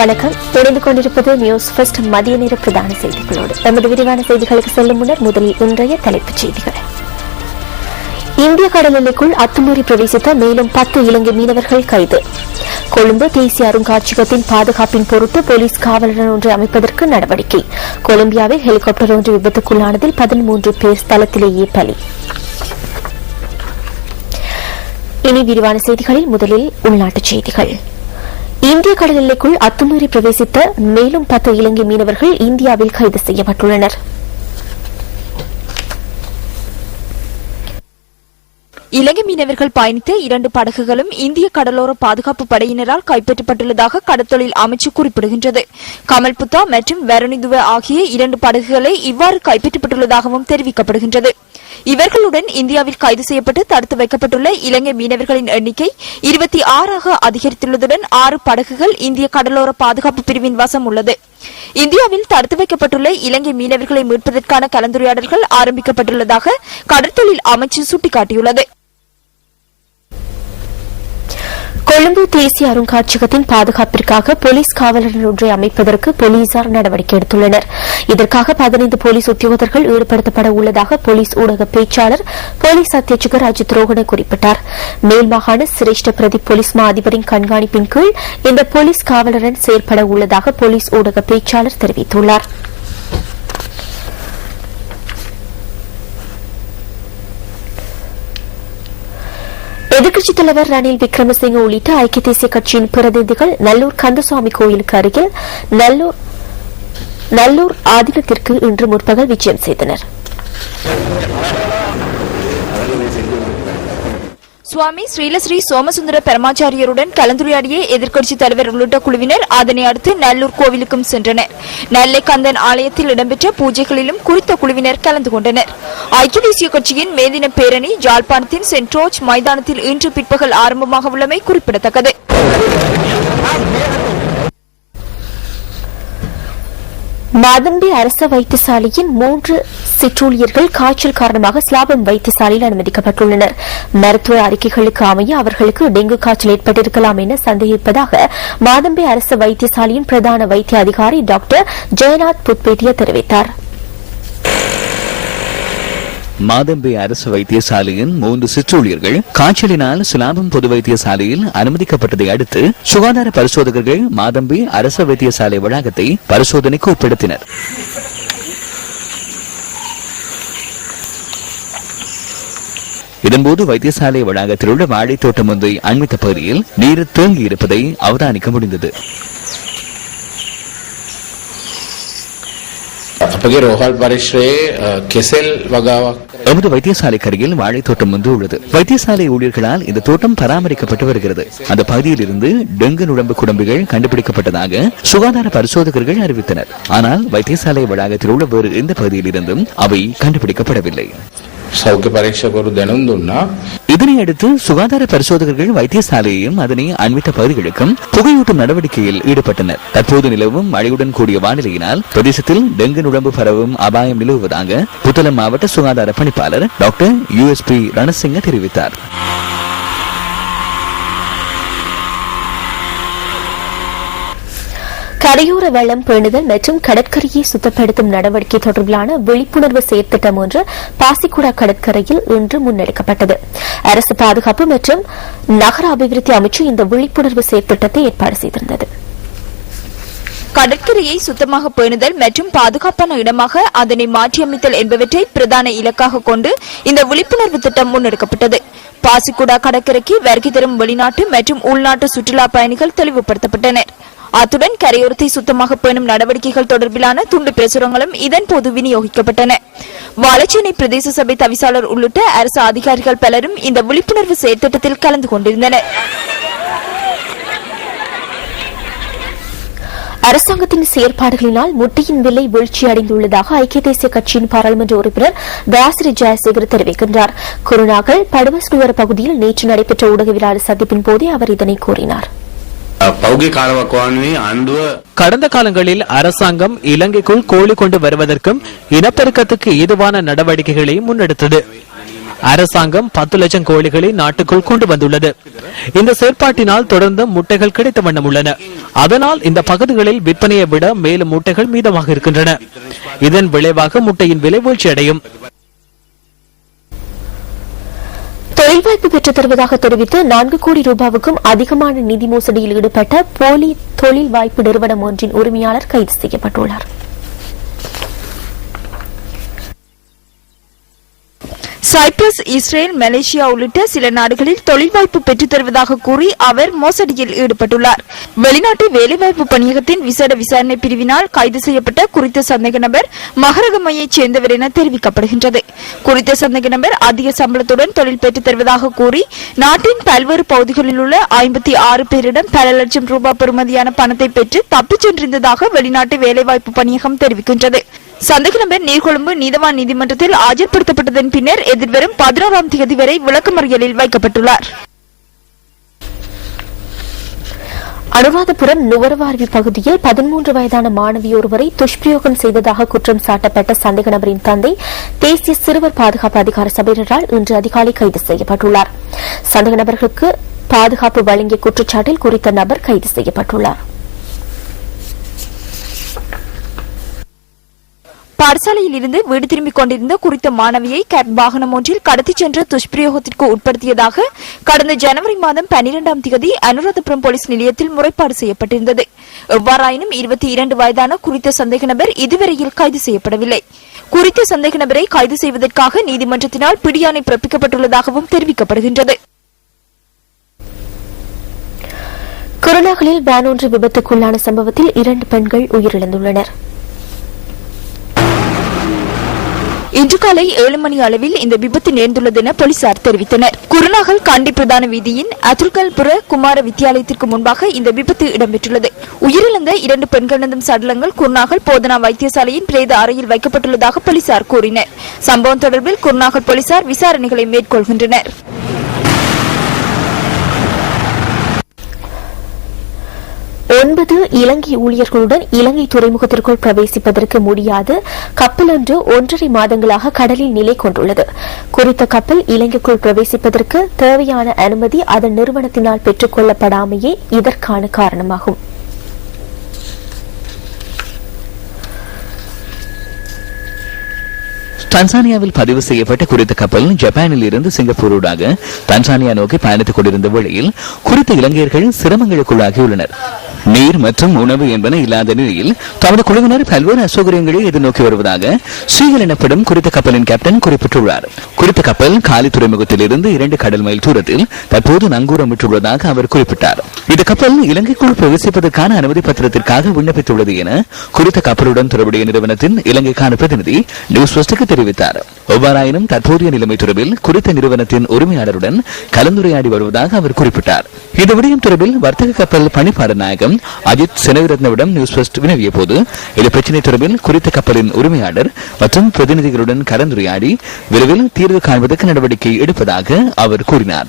வணக்கம். தொடர்ந்து கொண்டிருப்பது நியூஸ் ஃபர்ஸ்ட் மதிய நேர பிரதான செய்திகளோடு. நமது விரிவான செய்திகளுக்கு செல்லும் முன்னர் முதலில் இன்றைய தலைப்புச் செய்திகள். இந்திய கடல் எல்லைக்குள் அத்துமீறி பிரவேசித்த மேலும் 10 இலங்கை மீனவர்கள் கைது. கொழும்பு தேசிய அருங்காட்சியகத்தின் பாதுகாப்பின் பொருட்டு போலீஸ் காவலர் ஒன்றை அமைப்பதற்கு நடவடிக்கை. கொலம்பியாவில் ஹெலிகாப்டர் ஒன்று விபத்துக்குள்ளானதில் 13 பேர் ஸ்தலத்திலேயே பலி. இனி விரிவான செய்திகளில் முதலில் உள்நாட்டுச் செய்திகள். இந்திய கடல் எல்லைக்குள் அத்துமீறி பிரவேசித்த மேலும் 10 இலங்கை மீனவர்கள் இந்தியாவில் கைது செய்யப்பட்டுள்ளனர். இலங்கை மீனவர்கள் பயணித்த 2 படகுகளும் இந்திய கடலோர பாதுகாப்பு படையினரால் கைப்பற்றப்பட்டுள்ளதாக கடற்தொழில் அமைச்சு குறிப்பிடுகின்றது. கமல்புத்தா மற்றும் வருணிதுவ ஆகிய 2 படகுகளை இவ்வாறு கைப்பற்றப்பட்டுள்ளதாகவும் தெரிவிக்கப்படுகின்றது. இவர்களுடன் இந்தியாவில் கைது செய்யப்பட்டு தடுத்து வைக்கப்பட்டுள்ள இலங்கை மீனவர்களின் எண்ணிக்கை 26 அதிகரித்துள்ளதுடன் 6 படகுகள் இந்திய கடலோர பாதுகாப்பு பிரிவின் வசம் உள்ளது. இந்தியாவில் தடுத்து வைக்கப்பட்டுள்ள இலங்கை மீனவர்களை மீட்பதற்கான கலந்துரையாடல்கள் ஆரம்பிக்கப்பட்டுள்ளதாக கடற்தொழில் அமைச்சு சுட்டிக்காட்டியுள்ளது. கொழும்பு தேசிய அருங்காட்சியகத்தின் பாதுகாப்பிற்காக போலீஸ் காவலர் ஒன்றை அமைப்பதற்கு போலீசார் நடவடிக்கை எடுத்துள்ளனர். இதற்காக 15 போலீஸ் உத்தியோகத்தர்கள் ஈடுபடுத்தப்பட உள்ளதாக போலீஸ் ஊடக பேச்சாளர் போலீஸ் அத்தியட்சகர் அஜித் ரோகன குறிப்பிட்டார். மேல் மாகாண சிரேஷ்ட பிரதி போலீஸ் மா அதிபரின் கண்காணிப்பின் கீழ் இந்த போலீஸ் காவலருடன் செயற்பட உள்ளதாக போலீஸ் ஊடக பேச்சாளர் தெரிவித்துள்ளார். எதிர்க்கட்சித் தலைவர் ரணில் விக்ரமசிங்க உள்ளிட்ட ஐக்கிய தேசிய கட்சியின் பிரதிநிதிகள் நல்லூர் கந்தசுவாமி கோயிலுக்கு அருகில் நல்லூர் ஆதீனத்திற்கு இன்று முற்பகல் விஜயம் செய்தனர். சுவாமி ஸ்ரீலஸ்ரீ சோமசுந்தர பெருமாச்சாரியருடன் கலந்துரையாடிய எதிர்க்கட்சித் தலைவர் உள்ளிட்ட குழுவினர் அதனை அடுத்து நல்லூர் கோவிலுக்கும் சென்றனர். நெல்லை கந்தன் ஆலயத்தில் இடம்பெற்ற பூஜைகளிலும் குறித்த குழுவினர் கலந்து கொண்டனர். ஐக்கிய தேசிய கட்சியின் மேதின பேரணி ஜாழ்ப்பாணத்தின் சென்ட் ஜோர்ஜ் மைதானத்தில் இன்று பிற்பகல் ஆரம்பமாக உள்ளமை குறிப்பிடத்தக்கது. மாதம்பி அரச வைத்தியசாலையின் 3 சிற்றூழியர்கள் காய்ச்சல் காரணமாக ஸ்லாபம் வைத்தியசாலையில் அனுமதிக்கப்பட்டுள்ளனர். மருத்துவ அறிக்கைகளுக்கு அமைய அவர்களுக்கு டெங்கு காய்ச்சல் ஏற்பட்டிருக்கலாம் என சந்தேகிப்பதாக மாதம்பி அரசு வைத்தியசாலையின் பிரதான வைத்திய அதிகாரி டாக்டர் ஜெயநாத் புத்பேட்டியா தெரிவித்தார். மாதம்பே அரசு வைத்தியசாலையின் 3 சிற்றூழியர்கள் காய்ச்சலினால் சிலாபம் பொது வைத்தியசாலையில் அனுமதிக்கப்பட்டதை அடுத்து சுகாதார பரிசோதகர்கள் மாதம்பே அரசு வைத்தியசாலை வளாகத்தை பரிசோதனைக்கு உட்படுத்தினர். இதன்போது வைத்தியசாலை வளாகத்தில் உள்ள வாழைத்தோட்டம் ஒன்றை அண்மித்த பகுதியில் நீர் தேங்கியிருப்பதை அவதானிக்க முடிந்தது. எமது வைத்தியசாலைக்கு அருகில் வாழைத்தோட்டம் ஒன்று உள்ளது. வைத்தியசாலை ஊழியர்களால் இந்த தோட்டம் பராமரிக்கப்பட்டு வருகிறது. அந்த பகுதியில் இருந்து டெங்கு நுழம்பு குடம்புகள் கண்டுபிடிக்கப்பட்டதாக சுகாதார பரிசோதகர்கள் அறிவித்தனர். ஆனால் வைத்தியசாலை வளாகத்தில் உள்ள வேறு எந்த பகுதியில் இருந்தும் அவை கண்டுபிடிக்கப்படவில்லை. இதனையடுத்து சுகாதார பரிசோதகர்கள் வைத்தியசாலையையும் அதனை அண்மித்த பகுதிகளுக்கும் புகையூட்டும் நடவடிக்கையில் ஈடுபட்டனர். தற்போது நிலவும் மழையுடன் கூடிய வானிலையினால் பிரதேசத்தில் டெங்கு நுழம்பு பரவும் அபாயம் நிலவுவதாக புத்தளம் மாவட்ட சுகாதார பணிப்பாளர் டாக்டர் USP ரணசிங்க தெரிவித்தார். கரையோர வளம் பேணுதல் மற்றும் கடற்கரையை சுத்தப்படுத்தும் நடவடிக்கை தொடர்பிலான விழிப்புணர்வு செயற்திட்டம் ஒன்று பாசிக்குடா கடற்கரையில் இன்று முன்னெடுக்கப்பட்டது. அரசு பாதுகாப்பு மற்றும் நகர அபிவிருத்தி அமைச்சு இந்த விழிப்புணர்வு செயற்திட்டத்தை ஏற்பாடு செய்திருந்தது. கடற்கரையை சுத்தமாக பேணுதல் மற்றும் பாதுகாப்பான இடமாக அதனை மாற்றியமைத்தல் என்பவற்றை பிரதான இலக்காக கொண்டு இந்த விழிப்புணர்வு திட்டம் முன்னெடுக்கப்பட்டது. பாசிக்குடா கடற்கரைக்கு வருகை தரும் வெளிநாட்டு மற்றும் உள்நாட்டு சுற்றுலா பயணிகள் தெளிவுபடுத்தப்பட்டனர். அத்துடன் கரையோரத்தை சுத்தமாக பேணும் நடவடிக்கைகள் தொடர்பிலான துண்டு பிரசுரங்களும் இதன்போது விநியோகிக்கப்பட்டன. வாழைச்சேனை பிரதேச சபை தவிசாளர் உள்ளிட்ட அரசு அதிகாரிகள் பலரும் இந்த விழிப்புணர்வு செயற்திட்டத்தில் கலந்து கொண்டிருந்தனர். அரசாங்கத்தின் செயற்பாடுகளினால் முட்டையின் விலை வீழ்ச்சியடைந்துள்ளதாக ஐக்கிய தேசிய கட்சியின் பாராளுமன்ற உறுப்பினர் தயாசிரி ஜெயசேகர் தெரிவிக்கின்றார். குருநாகல் படுவஸ்டுவர பகுதியில் நேற்று நடைபெற்ற ஊடகவியலாளர் சந்திப்பின் போதே அவர் இதனை கூறினார். கடந்த காலங்களில் அரசாங்கம் இலங்கைக்குள் கோழி கொண்டு வருவதற்கும் இனப்பெருக்கத்துக்கு ஏதுவான நடவடிக்கைகளை முன்னெடுத்தது. அரசாங்கம் 10 லட்சம் கோழிகளை நாட்டுக்குள் கொண்டு வந்துள்ளது. இந்த செயற்பாட்டினால் தொடர்ந்து முட்டைகள் கிடைத்த வண்ணம் உள்ளன. அதனால் இந்த பகுதிகளில் விற்பனையை விட மேலும் முட்டைகள் மீதமாக இருக்கின்றன. இதன் விளைவாக முட்டையின் விலை வீழ்ச்சியடையும். தொழில் வாய்ப்பு பெற்றுத் தருவதாக தெரிவித்து 4 கோடி ரூபாவுக்கும் அதிகமான நிதி மோசடியில் ஈடுபட்ட போலி தொழில் வாய்ப்பு நிறுவனம் ஒன்றின் உரிமையாளர் கைது செய்யப்பட்டுள்ளார். சைப்ரஸ், இஸ்ரேல், மலேசியா உள்ளிட்ட சில நாடுகளில் தொழில் வாய்ப்பு பெற்றுத் தருவதாக கூறி அவர் மோசடியில் ஈடுபட்டுள்ளார். வெளிநாட்டு வேலைவாய்ப்பு பணியகத்தின் விசேட விசாரணை பிரிவினால் கைது செய்யப்பட்ட குறித்த சந்தேக நபர் மகரகமையைச் சேர்ந்தவர் என தெரிவிக்கப்படுகின்றது. குறித்த சந்தேக நபர் அதிக சம்பளத்துடன் தொழில் பெற்றுத் தருவதாக கூறி நாட்டின் பல்வேறு பகுதிகளில் உள்ள 56 பேரிடம் பல லட்சம் ரூபாய் பெறுமதியான பணத்தை பெற்று தப்பிச் சென்றிருந்ததாக வெளிநாட்டு வேலைவாய்ப்பு பணியகம் தெரிவிக்கின்றது. சந்தேக நபர் நீர்கொழும்பு நீதவான் நீதிமன்றத்தில் ஆஜர்படுத்தப்பட்டதன் பின்னர் எதிர்வரும் 11ஆம் தேதி வரை விளக்கமறியலில் வைக்கப்பட்டுள்ளார். அனுராதபுரம் நுவரவார்வி பகுதியில் 13 வயதான மாணவி ஒருவரை துஷ்பிரயோகம் செய்ததாக குற்றம் சாட்டப்பட்ட சந்தேக நபரின் தந்தை தேசிய சிறுவர் பாதுகாப்பு அதிகார சபையினரால் இன்று அதிகாலை கைது செய்யப்பட்டுள்ளார். சந்தேக நபர்களுக்கு பாதுகாப்பு வழங்கிய குற்றச்சாட்டில் குறித்த நபர் கைது செய்யப்பட்டுள்ளார். பாடசாலையில் இருந்து வீடு திரும்பிக் கொண்டிருந்த குறித்த மாணவியை கேப் வாகனம் ஒன்றில் கடத்திச் சென்ற துஷ்பிரயோகத்திற்கு உட்படுத்தியதாக கடந்த ஜனவரி மாதம் 12ஆம் தேதி அனுராதபுரம் போலீஸ் நிலையத்தில் முறைப்பாடு செய்யப்பட்டிருந்தது. எவ்வாறாயினும் 22 வயதான குறித்த சந்தேக நபர் இதுவரையில் கைது செய்யப்படவில்லை. குறித்த சந்தேக நபரை கைது செய்வதற்காக நீதிமன்றத்தினால் பிடியாணை பிறப்பிக்கப்பட்டுள்ளதாகவும் தெரிவிக்கப்படுகின்றது. குருநாகலில் வேன் ஒன்று விபத்துக்குள்ளான சம்பவத்தில் 2 பெண்கள் உயிரிழந்துள்ளனர். இன்று காலை 7 மணி அளவில் இந்த விபத்து நேர்ந்துள்ளது என போலீசார் தெரிவித்தனர். குருநாகல் காண்டி பிரதான வீதியின் அதுல்கல்புர குமார வித்தியாலயத்திற்கு முன்பாக இந்த விபத்து இடம்பெற்றுள்ளது. உயிரிழந்த 2 பெண்களின் சடலங்கள் குருநாகல் போதனா வைத்தியசாலையின் பிரேத அறையில் வைக்கப்பட்டுள்ளதாக போலீசார் கூறினர். சம்பவம் தொடர்பில் குருநாகல் போலீசார் விசாரணைகளை மேற்கொள்கின்றனர். ஒன்பது இலங்கை ஊழியர்களுடன் இலங்கை துறைமுகத்திற்குள் பிரவேசிப்பதற்கு முடியாது கப்பல் ஒன்று 1.5 மாதங்களாக கடலில் நிலை கொண்டுள்ளது. குறித்த கப்பல் இலங்கைக்குள் பிரவேசிப்பதற்கு தேவையான அனுமதி அதன் நிறுவனத்தினால் பெற்றுக் கொள்ளப்படாமையே இதற்கான காரணமாகும். தன்சானியாவில் பதிவு செய்யப்பட்ட குறித்த கப்பல் ஜப்பானில் இருந்து சிங்கப்பூரோடாக தன்சானியா நோக்கி பயணித்துக் கொண்டிருந்த வேளையில் குறித்த இலங்கையர்கள் சிரமங்களுக்குள்ளாகியுள்ளனர். நீர் மற்றும் உணவு என்பன இல்லாத நிலையில் தமது குழுவினர் பல்வேறு அசௌகரியங்களை எதிர்நோக்கி வருவதாக ஸ்ரீகல் எனப்படும் குறித்த கப்பலின் கேப்டன் குறிப்பிட்டுள்ளார். குறித்த கப்பல் காலி துறைமுகத்தில் இருந்து 2 கடல் மைல் தூரத்தில் தற்போது நங்கூரமிட்டுள்ளதாக அவர் குறிப்பிட்டார். இந்த கப்பல் இலங்கைக்குள் பிரவேசிப்பதற்கான அனுமதி பத்திரத்திற்காக விண்ணப்பித்துள்ளது என குறித்த கப்பலுடன் தொடர்புடைய நிறுவனத்தின் இலங்கைக்கான பிரதிநிதி நியூஸ் ஃபர்ஸ்டுக்கு தெரிவித்தார். எவ்வாறாயினும் தற்போதைய நிலைமை தொடர்பில் குறித்த நிறுவனத்தின் உரிமையாளருடன் கலந்துரையாடி வருவதாக அவர் குறிப்பிட்டார். இந்த விடயம் தொடர்பில் வர்த்தக கப்பல் பணிப்பாளர் நாயகம் அஜித் செனவிரத்னவிடம் நியூஸ் ஃபர்ஸ்ட் வினவிய போது இந்த பிரச்சினை தொடர்பில் குறித்த கப்பலின் உரிமையாளர் மற்றும் பிரதிநிதிகளுடன் கலந்துரையாடி விரைவில் தீர்வு காண்பதற்கு நடவடிக்கை எடுப்பதாக அவர் கூறினார்.